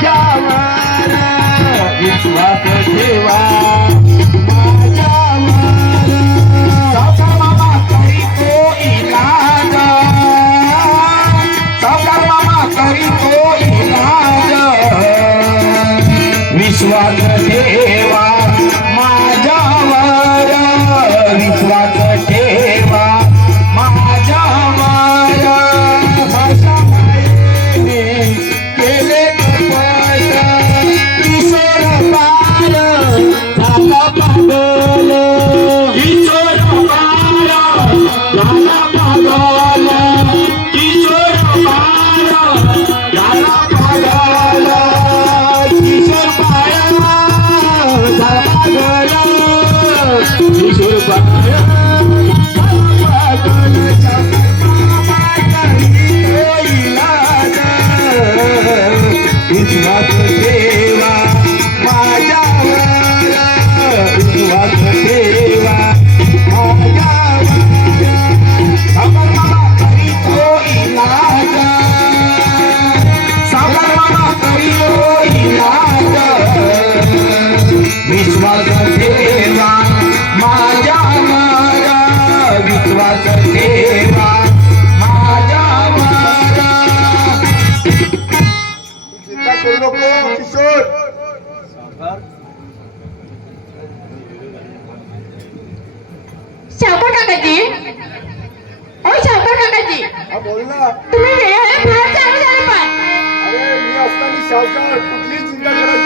Yeah, it's worth. Sura Bhaya, Sura Bhaya. काकाजी? ओ शाहूकर काकाजी. हा बोल ना. तुम्ही वेळेला फार चालू झाले पण मी असताना शाहूकार कुठली चिंता करत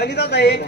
Olha, dá aí.